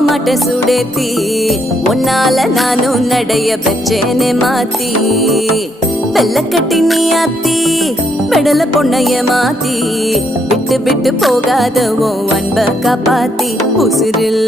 மாட்ட சுடேத்தி உன்னால நானும் நடைய பெற்றேனே மாத்தி வெள்ள கட்டி நீ ஆத்தி பெடல பொண்ணைய மாத்தி விட்டு விட்டு போகாத உன் அன்ப காப்பாத்தி உசிரில்